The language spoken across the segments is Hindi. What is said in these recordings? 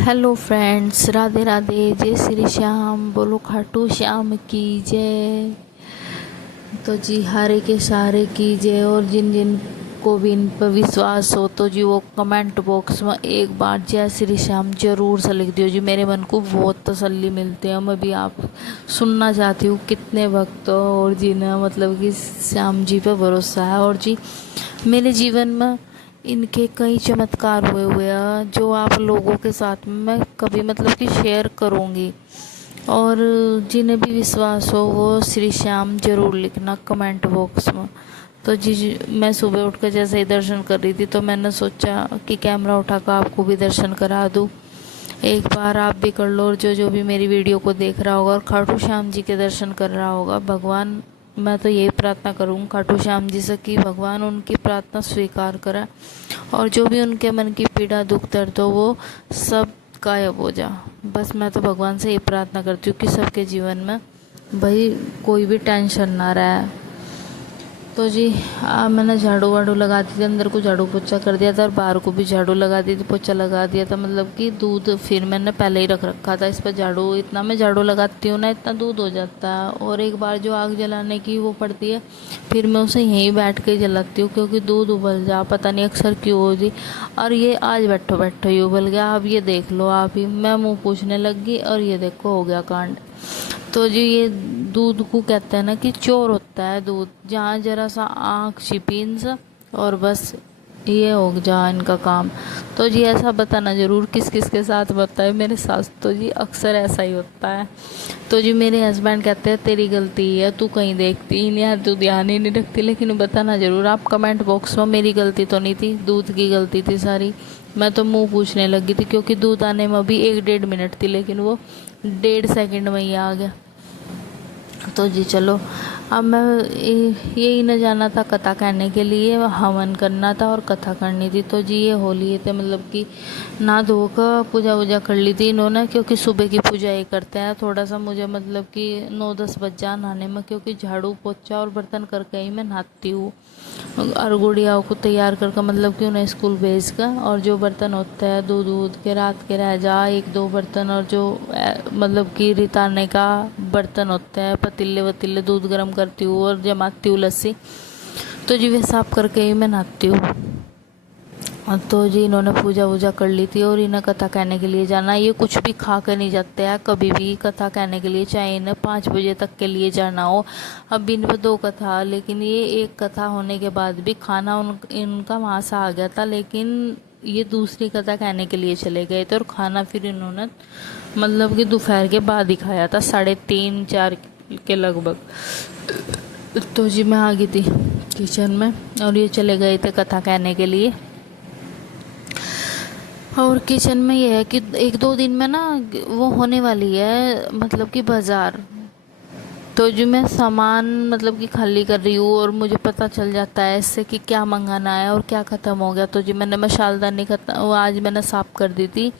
हेलो फ्रेंड्स, राधे राधे, जय श्री श्याम, बोलो खाटू श्याम की जय। तो जी हारे के सहारे की जय। और जिन जिन को भी इन पर विश्वास हो तो जी वो कमेंट बॉक्स में एक बार जय श्री श्याम जरूर से लिख दियो जी। मेरे मन को बहुत तसल्ली मिलती है। मैं भी आप सुनना चाहती हूँ कितने भक्त हो और जिन्हें मतलब कि श्याम जी पे भरोसा है। और जी मेरे जीवन में इनके कई चमत्कार हुए हैं जो आप लोगों के साथ में मैं कभी मतलब कि शेयर करूँगी। और जिन्हें भी विश्वास हो वो श्री श्याम जरूर लिखना कमेंट बॉक्स में। तो जी मैं सुबह उठ कर जैसे ही दर्शन कर रही थी तो मैंने सोचा कि कैमरा उठाकर आपको भी दर्शन करा दूँ। एक बार आप भी कर लो और जो जो भी मेरी वीडियो को देख रहा होगा और खाटू श्याम जी के दर्शन कर रहा होगा, भगवान मैं तो यही प्रार्थना करूँ खाटू श्याम जी से कि भगवान उनकी प्रार्थना स्वीकार करे और जो भी उनके मन की पीड़ा दुख दर्द हो वो सब गायब हो जा। बस मैं तो भगवान से ये प्रार्थना करती हूँ कि सबके जीवन में भाई कोई भी टेंशन ना रहे। तो जी मैंने झाड़ू वाड़ू लगा दी थी, अंदर को झाड़ू पोछा कर दिया था और बाहर को भी झाड़ू लगा दी थी, पोछा लगा दिया था। मतलब कि दूध फिर मैंने पहले ही रख रखा था इस पर झाड़ू। इतना मैं झाड़ू लगाती हूँ ना इतना दूध हो जाता है। और एक बार जो आग जलाने की वो पड़ती है फिर मैं उसे यहीं बैठ के जलाती हूँ क्योंकि दूध उबल जा पता नहीं अक्सर क्यों हो जी। और ये आज बैठो बैठो ही उबल गया। अब ये देख लो आप ही, मैं मुँह पूछने लग गई और ये देखो हो गया कांड। तो जी ये दूध को कहते हैं ना कि चोर होता है दूध, जहाँ जरा सा आँख छिपीन सा और बस ये हो जा इनका काम। तो जी ऐसा बताना ज़रूर किस किस के साथ बताए। मेरे साथ तो जी अक्सर ऐसा ही होता है। तो जी मेरे हस्बैंड कहते हैं तेरी गलती है, तू कहीं देखती ही नहीं है, तू ध्यान ही नहीं रखती। लेकिन बताना ज़रूर आप कमेंट बॉक्स में, मेरी गलती तो नहीं थी, दूध की गलती थी सारी। मैं तो मुंह पूछने लगी थी क्योंकि दूध आने में भी 1-1.5 मिनट थी लेकिन वो 1.5 सेकंड में ही आ गया। तो जी चलो अब मैं यही न जाना था कथा कहने के लिए, हवन करना था और कथा करनी थी। तो जी ये हो लिए थे मतलब कि ना धोकर पूजा वूजा कर ली थी इन्होंने क्योंकि सुबह की पूजा ये करते हैं। थोड़ा सा मुझे मतलब कि 9-10 बज जा नहाने में क्योंकि झाड़ू पोछा और बर्तन करके ही मैं नहाती हूँ। और गुड़ियाओं को तैयार करके मतलब कि उन्हें स्कूल भेज कर, और जो बर्तन होते हैं दूध दूध के रात के रह जा 1-2 बर्तन, और जो मतलब कि रिताने का बर्तन होते हैं पतीले वतीले, दूध गर्म करती हूँ और जमाती हूँ लस्सी। तो जी वे साफ करके ही मैं नहाती हूँ। तो जी इन्होंने पूजा वूजा कर ली थी और इन्हें कथा कहने के लिए जाना। ये कुछ भी खा कर नहीं जाते हैं कभी भी कथा कहने के लिए, चाहे इन्हें 5 बजे तक के लिए जाना हो। अब इन पर 2 कथा, लेकिन ये एक कथा होने के बाद भी खाना इनका वहाँ से आ गया था, लेकिन ये दूसरी कथा कहने के लिए चले गए थे और खाना फिर इन्होंने मतलब कि दोपहर के बाद ही खाया था 3:30-4 के लगभग। तो जी मैं आ गई थी किचन में और ये चले गए थे कथा कहने के लिए। और किचन में ये है कि 1-2 दिन में ना वो होने वाली है मतलब कि बाज़ार। तो जो मैं सामान मतलब कि खाली कर रही हूँ और मुझे पता चल जाता है इससे कि क्या मंगाना है और क्या ख़त्म हो गया। तो जी मैंने मशालदानी खत्म वो आज मैंने साफ़ कर दी थी,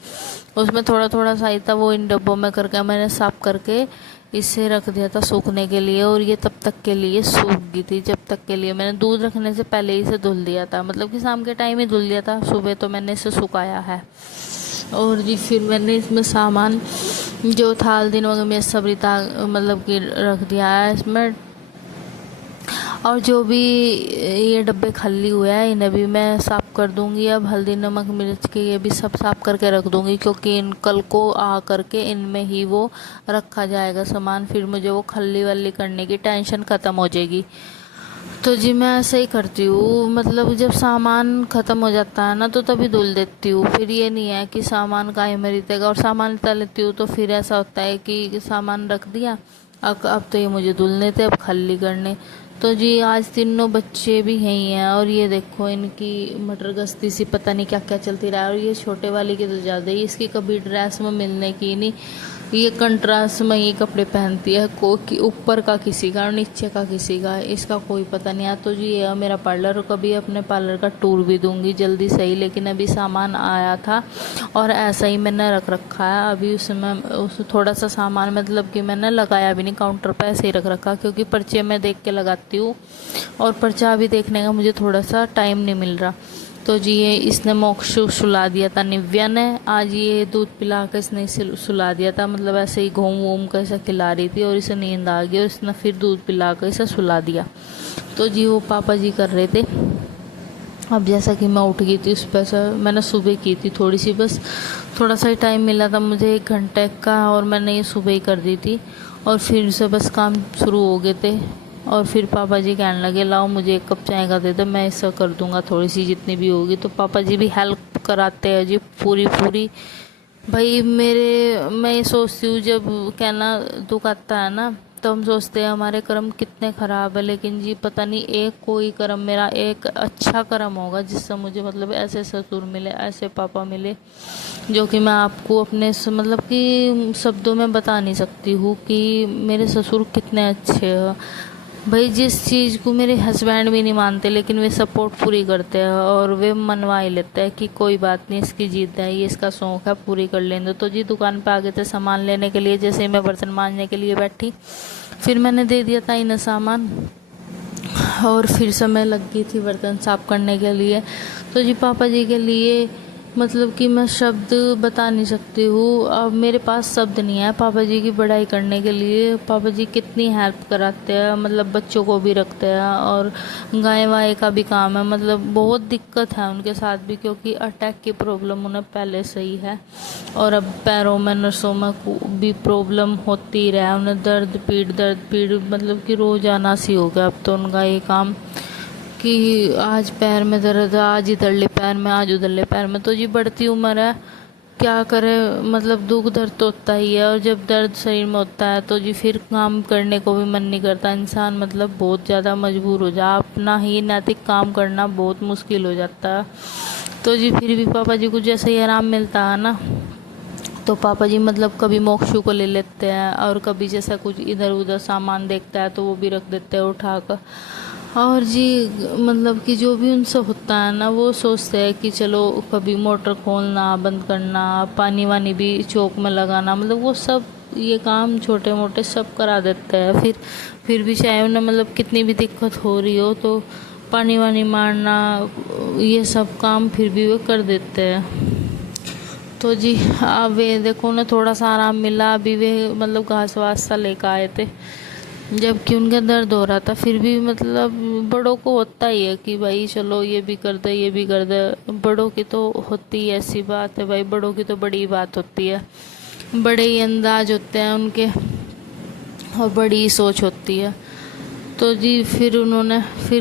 उसमें थोड़ा थोड़ा सा ही था, वो इन डब्बों में करके मैंने साफ़ करके इसे रख दिया था सूखने के लिए। और ये तब तक के लिए सूख गई थी, जब तक के लिए मैंने दूध रखने से पहले ही इसे धुल दिया था, मतलब कि शाम के टाइम ही धुल दिया था, सुबह तो मैंने इसे सुखाया है। और जी फिर मैंने इसमें सामान जो थाल दिनों में सबरी मतलब कि रख दिया है इसमें। और जो भी ये डब्बे खाली हुए हैं इन्हें भी मैं साफ़ कर दूंगी। अब हल्दी नमक मिर्च के ये भी सब साफ़ करके रख दूंगी क्योंकि इन कल को आ करके इनमें ही वो रखा जाएगा सामान, फिर मुझे वो खल्ली वल्ली करने की टेंशन ख़त्म हो जाएगी। तो जी मैं ऐसे ही करती हूँ, मतलब जब सामान ख़त्म हो जाता है ना तो तभी धुल देती हूँ। फिर ये नहीं है कि सामान काहे में रहतेगा, और सामान निकाल लेती हूँ तो फिर ऐसा होता है कि सामान रख दिया, अब तो ये मुझे धुलने थे अब खाली करने। तो जी आज तीनों बच्चे भी यहीं हैं और ये देखो इनकी मटर गश्ती सी पता नहीं क्या क्या चलती रहा है। और ये छोटे वाली की तो ज़्यादा ही, इसकी कभी ड्रेस में मिलने की नहीं, ये कंट्रास्ट में ये कपड़े पहनती है, को कि ऊपर का किसी का और नीचे का किसी का, इसका कोई पता नहीं है। तो जी ये मेरा पार्लर, कभी अपने पार्लर का टूर भी दूंगी जल्दी से ही, लेकिन अभी सामान आया था और ऐसा ही मैंने रख रखा है। अभी उसमें उस थोड़ा सा सामान मतलब कि मैंने लगाया भी नहीं, काउंटर पर ऐसे ही रख रखा क्योंकि पर्चे में देख के लगाती हूँ और पर्चा अभी देखने का मुझे थोड़ा सा टाइम नहीं मिल रहा। तो जी ये इसने मोक्षु सुला दिया था निव्या ने। आज ये दूध पिला कर इसने इसे सुला दिया था, मतलब ऐसे ही घूम वूम कर ऐसा खिला रही थी और इसे नींद आ गई और इसने फिर दूध पिला कर इसे सुला दिया। तो जी वो पापा जी कर रहे थे। अब जैसा कि मैं उठ गई थी उस पर से मैंने सुबह की थी थोड़ी सी, बस थोड़ा सा ही टाइम मिला था मुझे 1 घंटे का, और मैंने ये सुबह ही कर दी थी। और फिर से बस काम शुरू हो गए थे। और फिर पापा जी कहने लगे लाओ मुझे 1 कप चाय का दे दो, मैं ऐसा कर दूंगा थोड़ी सी जितनी भी होगी। तो पापा जी भी हेल्प कराते हैं जी पूरी पूरी। भाई मैं ये सोचती हूँ जब कहना दुख आता है ना, तो हम सोचते हैं हमारे कर्म कितने ख़राब है, लेकिन जी पता नहीं एक कोई कर्म मेरा एक अच्छा कर्म होगा जिससे मुझे मतलब ऐसे ससुर मिले, ऐसे पापा मिले, जो कि मैं आपको अपने मतलब कि शब्दों में बता नहीं सकती हूँ कि मेरे ससुर कितने अच्छे हैं। भाई जिस चीज़ को मेरे हस्बैंड भी नहीं मानते लेकिन वे सपोर्ट पूरी करते हैं और वे मनवा ही लेते हैं कि कोई बात नहीं, इसकी जीत है, ये इसका शौक़ है, पूरी कर लेंगे। तो जी दुकान पे आ गए थे सामान लेने के लिए। जैसे ही मैं बर्तन मांजने के लिए बैठी, फिर मैंने दे दिया था इन्हें सामान और फिर से मैं लग गई थी बर्तन साफ़ करने के लिए। तो जी पापा जी के लिए मतलब कि मैं शब्द बता नहीं सकती हूँ, अब मेरे पास शब्द नहीं है पापा जी की बड़ाई करने के लिए। पापा जी कितनी हेल्प कराते हैं, मतलब बच्चों को भी रखते हैं और गाय वाय का भी काम है। मतलब बहुत दिक्कत है उनके साथ भी, क्योंकि अटैक की प्रॉब्लम उन्हें पहले से ही है और अब पैरों में नसों में भी प्रॉब्लम होती रहा, उन्हें दर्द पीड़ मतलब कि रोज़ाना सी हो गया अब तो उनका ये काम कि आज पैर में दर्द, आज इधर ले पैर में, आज उधर ले पैर में। तो जी बढ़ती उम्र है, क्या करे, मतलब दुख दर्द तो होता ही है और जब दर्द शरीर में होता है तो जी फिर काम करने को भी मन नहीं करता इंसान, मतलब बहुत ज़्यादा मजबूर हो जा, अपना ही नैतिक काम करना बहुत मुश्किल हो जाता है। तो जी फिर भी पापा जी को जैसे ही आराम मिलता है ना, तो पापा जी मतलब कभी मोक्षु को ले लेते हैं और कभी जैसा कुछ इधर उधर सामान देखता है तो वो भी रख देते हैं उठाकर। और जी मतलब कि जो भी उनसे होता है ना, वो सोचते हैं कि चलो कभी मोटर खोलना बंद करना, पानी वानी भी चौक में लगाना, मतलब वो सब ये काम छोटे मोटे सब करा देते हैं। फिर भी चाहे उन्हें मतलब कितनी भी दिक्कत हो रही हो तो पानी वानी मारना ये सब काम फिर भी वो कर देते हैं। तो जी अब वे देखो उन्हें थोड़ा सा आराम मिला, अभी वे मतलब घास वास सा लेकर आए थे, जबकि उनका दर्द हो रहा था। फिर भी मतलब बड़ों को होता ही है कि भाई चलो ये भी कर दे, ये भी कर दे, बड़ों की तो होती है, ऐसी बात है भाई, बड़ों की तो बड़ी बात होती है, बड़े ही अंदाज होते हैं उनके और बड़ी ही सोच होती है। तो जी फिर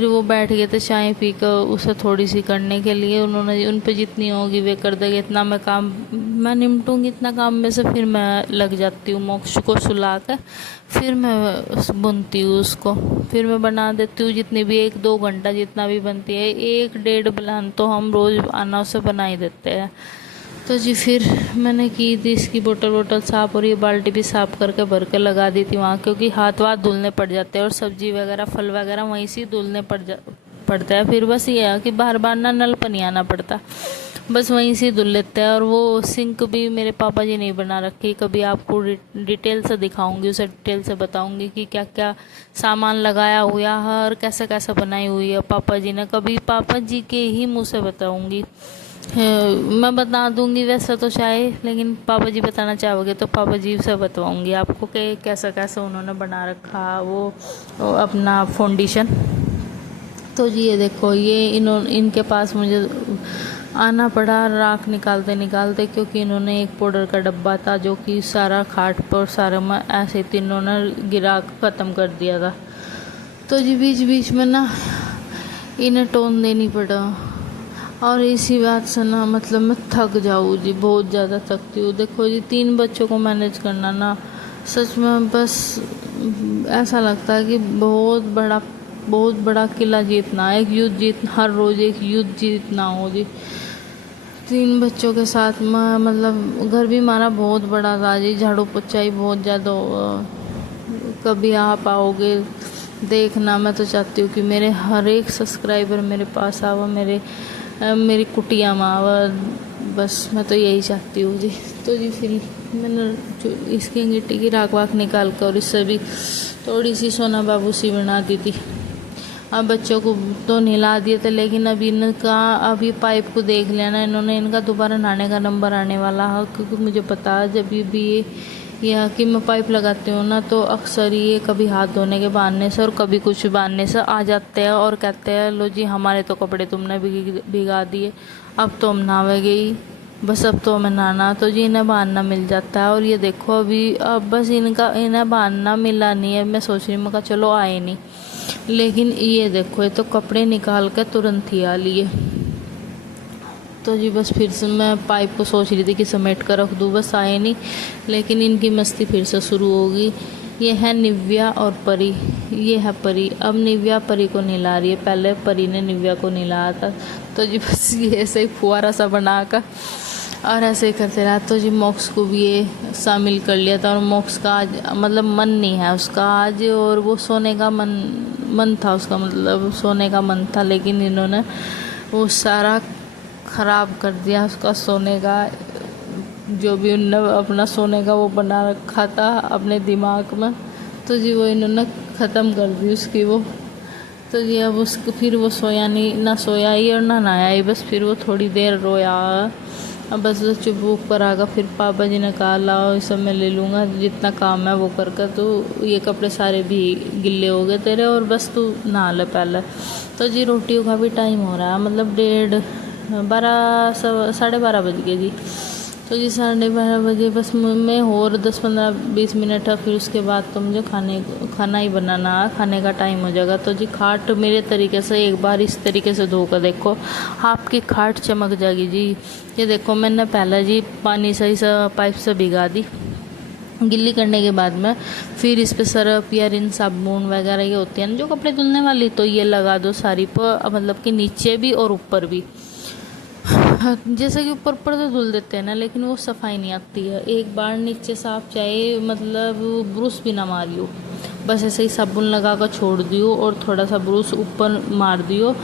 वो बैठ गए थे चाय पी कर उसे थोड़ी सी करने के लिए। उन्होंने उन पे जितनी होगी वे कर देंगे, इतना मैं निपटूँगी, इतना काम में से फिर मैं लग जाती हूँ मोक्ष को सुला कर, फिर मैं बुनती हूँ उसको, फिर मैं बना देती हूँ जितनी भी 1-2 घंटा जितना भी बनती है, 1-1.5 ब्लान तो हम रोज़ आना उसे बना ही देते हैं। तो जी फिर मैंने की थी इसकी बोतल साफ़ और ये बाल्टी भी साफ़ करके भर के लगा दी थी वहाँ, क्योंकि हाथ वाथ धुलने पड़ जाते हैं और सब्जी वगैरह फल वगैरह वहीं से धुलने पड़ता है। फिर बस ये है कि बार बार ना नल पर नहीं आना पड़ता, बस वहीं से धुल लेते हैं। और वो सिंक भी मेरे पापा जी ने बना रखी, कभी आपको डिटेल से दिखाऊंगी, उसे डिटेल से बताऊंगी कि क्या क्या सामान लगाया हुआ है और कैसे कैसे बनाई हुई है पापा जी ने, कभी पापा जी के ही मुँह से बताऊंगी। मैं बता दूंगी वैसे तो चाहे, लेकिन पापा जी बताना चाहोगे तो पापा जी से बताऊंगी आपको कि कैसा कैसा उन्होंने बना रखा वो अपना फाउंडेशन। तो जी ये देखो ये इनके पास मुझे आना पड़ा राख निकालते निकालते, क्योंकि इन्होंने एक पाउडर का डब्बा था जो कि सारा खाट पर सारा में ऐसे तीनों ने गिरा ख़त्म कर दिया था। तो जी बीच बीच में ना इन्हें टोन देनी पड़ा और इसी बात से ना मतलब मैं थक जाऊँ जी, बहुत ज़्यादा थकती हूँ। देखो जी 3 बच्चों को मैनेज करना ना सच में बस ऐसा लगता है कि बहुत बड़ा किला जीतना, एक युद्ध जीतना, हर रोज़ एक युद्ध जीतना हो जी। 3 बच्चों के साथ मैं मतलब घर भी हमारा बहुत बड़ा था जी, झाड़ू पोछा ही बहुत ज़्यादा कभी आप आओगे देखना। मैं तो चाहती हूँ कि मेरे हर एक सब्सक्राइबर मेरे पास आवा, मेरी कुटिया में आवा, बस मैं तो यही चाहती हूँ जी। तो जी फिर मैंने जो इसकी अंगीठी की राख वाख निकाल कर और इससे भी थोड़ी सी सोना बाबू सी बना दी थी। अब बच्चों को तो नहला दिए थे, लेकिन अब इनका अभी पाइप को देख लेना इन्होंने, इनका दोबारा नहाने का नंबर आने वाला है। क्योंकि मुझे पता है जब भी यह कि मैं पाइप लगाती हूँ ना, तो अक्सर ये कभी हाथ धोने के बहाने से और कभी कुछ बहाने से आ जाते हैं और कहते हैं लो जी हमारे तो कपड़े तुमने भिगा दिए, अब तो हम नहावेंगे ही, बस अब तो हमें नहाना। तो जी इन्हें बहाना मिल जाता है। और ये देखो अभी अब बस इन्हें बहाना मिला नहीं है। मैं सोच रही हूँ मैं चलो आए नहीं, लेकिन ये देखो ये तो कपड़े निकाल कर तुरंत ही आ लिए। तो जी बस फिर से मैं पाइप को सोच रही थी कि समेट कर रख दूँ, बस आए नहीं, लेकिन इनकी मस्ती फिर से शुरू होगी। ये है निव्या और परी, ये है परी। अब निव्या परी को नहला रही है, पहले परी ने निव्या को नहलाया था। तो जी बस ये ऐसे ही फुहारा सा बनाकर और ऐसे ही करते रहा। तो जी मोक्स को भी ये शामिल कर लिया था, और मोक्स का आज मतलब मन नहीं है उसका आज, और वो सोने का मन था उसका, मतलब सोने का मन था, लेकिन इन्होंने वो सारा ख़राब कर दिया उसका सोने का, जो भी उन्होंने अपना सोने का वो बना रखा था अपने दिमाग में। तो जी वो इन्होंने ख़त्म कर दी उसकी वो। तो जी अब उसको फिर वो सोया नहीं, ना सोया ही और ना नहाया ही, बस फिर वो थोड़ी देर रोया। अब बस चुप ऊपर आ गया। फिर पापा जी ने कहा लाओ इस सब मैं ले लूँगा, जितना काम है वो कर तो ये कपड़े सारे भी गिल्ले हो गए तेरे, और बस तू नहा ले पहले। तो जी रोटियों का भी टाइम हो रहा है, मतलब 12 बज गए जी। तो जी 12:30 बजे बस में और 10-15-20 मिनट है, फिर उसके बाद तो मुझे खाना ही बनाना है, खाने का टाइम हो जाएगा। तो जी खाट मेरे तरीके से एक बार इस तरीके से धोकर देखो, आपकी खाट चमक जाएगी जी। ये देखो मैंने पहले जी पानी सही से पाइप से भिगा दी, गिल्ली करने के बाद में फिर इस पे सर्फ या रिन साबुन वगैरह ये होती है ना जो कपड़े धुलने वाली, तो ये लगा दो सारी पर, मतलब कि नीचे भी और ऊपर भी। जैसे कि ऊपर ऊपर तो धुल देते हैं ना, लेकिन वो सफाई नहीं आती है। एक बार नीचे साफ चाहे मतलब ब्रश भी ना मारियो, बस ऐसे ही साबुन लगा कर छोड़ दियो और थोड़ा सा ब्रश ऊपर मार दियो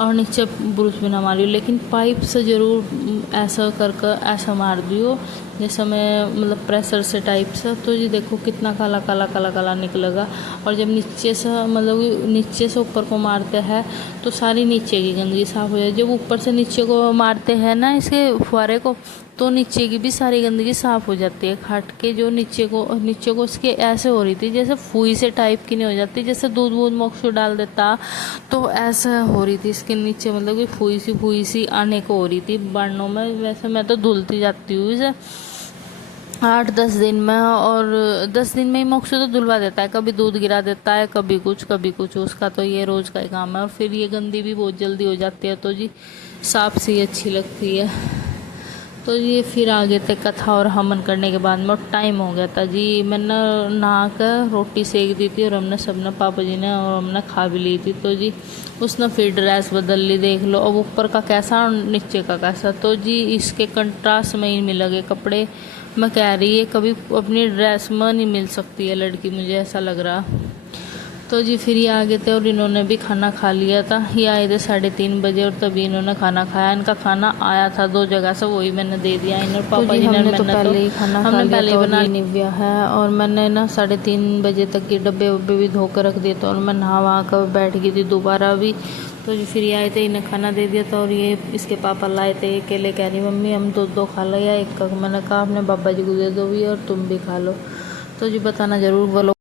और नीचे ब्रश भी ना मारियो, लेकिन पाइप से ज़रूर ऐसा कर ऐसा मार दियो जैसे मैं मतलब प्रेशर से टाइप से। तो जी देखो कितना काला काला काला काला निकलेगा। और जब नीचे से मतलब नीचे से ऊपर को मारते हैं तो सारी नीचे की गंदगी साफ़ हो जाए। जब ऊपर से नीचे को मारते हैं ना इसके फुहारे को, तो नीचे की भी सारी गंदगी साफ़ हो जाती है। खाट के जो नीचे को इसके ऐसे हो रही थी जैसे फुई से टाइप की नहीं हो जाती, जैसे दूध वूध मोक्ष डाल देता तो ऐसा हो रही थी इसके नीचे, मतलब कि फुई सी आने को हो रही थी बालों में। वैसे मैं तो धुलती जाती हूँ इसे 8-10 दिन में, और 10 दिन में ही मोक्ष तो धुलवा देता है, कभी दूध गिरा देता है कभी कुछ, उसका तो ये रोज़ का ही काम है। और फिर ये गंदी भी बहुत जल्दी हो जाती है, तो जी साफ सी अच्छी लगती है। तो ये फिर आगे तक कथा और हवन करने के बाद में टाइम हो गया था जी। मैंने नहा कर रोटी सेक दी थी और हमने सबने पापा जी ने और हमने खा भी ली थी। तो जी उसने फिर ड्रेस बदल ली, देख लो अब ऊपर का कैसा और नीचे का कैसा। तो जी इसके कंट्रास्ट में ही मिल गए कपड़े। मैं कह रही है कभी अपनी ड्रेस में नहीं मिल सकती है लड़की, मुझे ऐसा लग रहा। तो जी फिर ये आ गए थे और इन्होंने भी खाना खा लिया था। ये आए थे 3:30 बजे और तभी इन्होंने खाना खाया। इनका खाना आया था 2 जगह से, वही मैंने दे दिया इन्होंने पापा जी ने। हमने तो पहले ही खाना खा लिया, पहले बना निव्या है और मैंने ना 3:30 बजे तक के डब्बे वब्बे भी धो कर रख दिए थे और मैं नहा वहा कर बैठ गई थी दोबारा भी। तो जी फिर ये आए थे, इन्हें खाना दे दिया था और ये इसके पापा लाए थे केले, कह रही मम्मी हम 2 खा लो या 1 का। मैंने कहा अपने बाबा जी को दे दो भी और तुम भी खा लो। तो जी बताना ज़रूर बोलो।